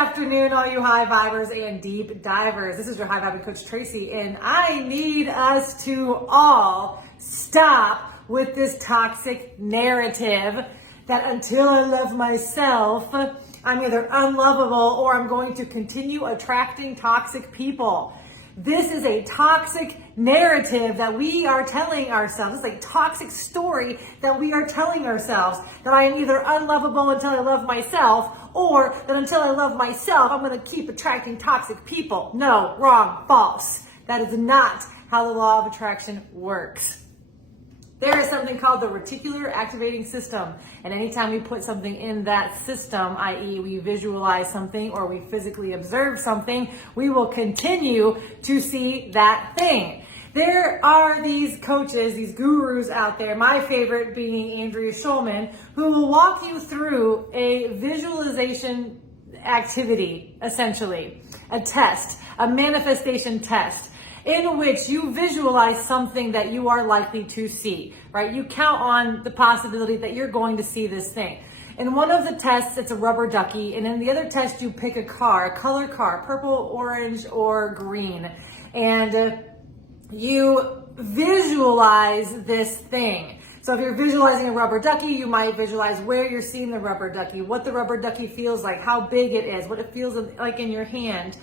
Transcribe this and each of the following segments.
Afternoon, all you high vibers and deep divers. This is your high vibing coach Tracy, and I need us to all stop with this toxic narrative that until I love myself, I'm either unlovable or I'm going to continue attracting toxic people. This is a toxic narrative that we are telling ourselves. It's a toxic story that we are telling ourselves, that I am either unlovable until I love myself, or that until I love myself, I'm going to keep attracting toxic people. No, wrong, false. That is not how the law of attraction works. There is something called the reticular activating system. And anytime we put something in that system, i.e. we visualize something or we physically observe something, we will continue to see that thing. There are these coaches, these gurus out there, my favorite being Andrea Schulman, who will walk you through a visualization activity, essentially, a test, a manifestation test, in which you visualize something that you are likely to see, right? You count on the possibility that you're going to see this thing. In one of the tests, it's a rubber ducky, and in the other test, you pick a car, a color car, purple, orange, or green, and you visualize this thing. So if you're visualizing a rubber ducky, you might visualize where you're seeing the rubber ducky, what the rubber ducky feels like, how big it is, what it feels like in your hand.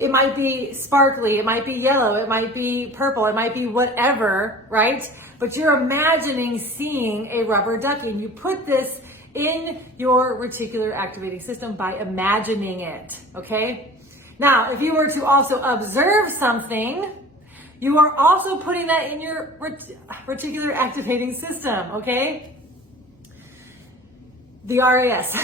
It might be sparkly, it might be yellow, it might be purple, it might be whatever, right? But you're imagining seeing a rubber ducky, and you put this in your reticular activating system by imagining it, okay? Now, if you were to also observe something, you are also putting that in your reticular activating system, okay? The RAS.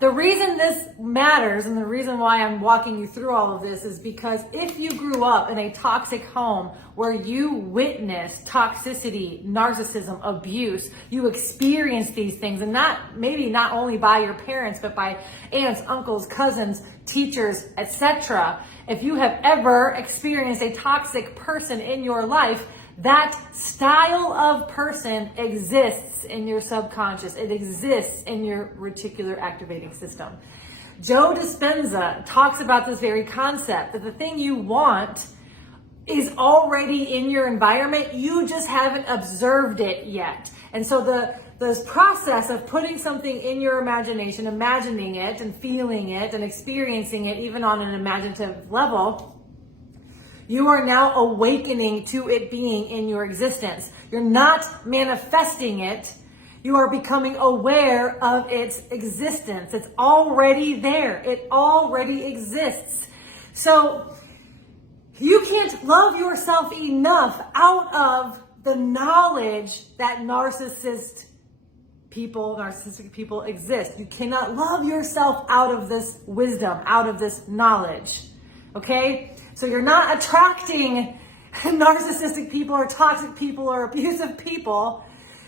The reason this matters and the reason why I'm walking you through all of this is because if you grew up in a toxic home where you witnessed toxicity, narcissism, abuse, you experienced these things, and maybe not only by your parents, but by aunts, uncles, cousins, teachers, etc. If you have ever experienced a toxic person in your life, that style of person exists in your subconscious. It exists in your reticular activating system. Joe Dispenza talks about this very concept, that the thing you want is already in your environment. You just haven't observed it yet. And so the process of putting something in your imagination, imagining it and feeling it and experiencing it, even on an imaginative level, you are now awakening to it being in your existence. You're not manifesting it. You are becoming aware of its existence. It's already there. It already exists. So you can't love yourself enough out of the knowledge that narcissistic people exist. You cannot love yourself out of this wisdom, out of this knowledge. Okay? So you're not attracting narcissistic people or toxic people or abusive people.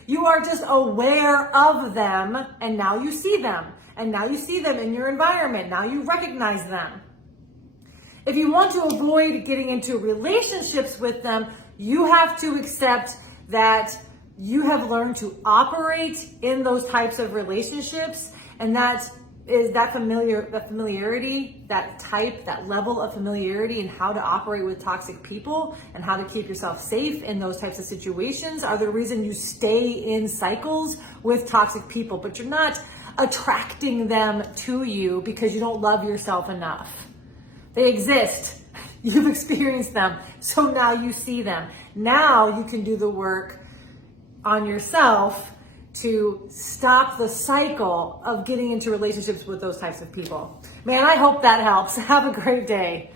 You are just aware of them, and now you see them. And now you see them in your environment. Now you recognize them. If you want to avoid getting into relationships with them, you have to accept that you have learned to operate in those types of relationships, and that familiarity, that level of familiarity and how to operate with toxic people and how to keep yourself safe in those types of situations are the reason you stay in cycles with toxic people, but you're not attracting them to you because you don't love yourself enough. They exist. You've experienced them. So now you see them. Now you can do the work on yourself to stop the cycle of getting into relationships with those types of people. Man, I hope that helps. Have a great day.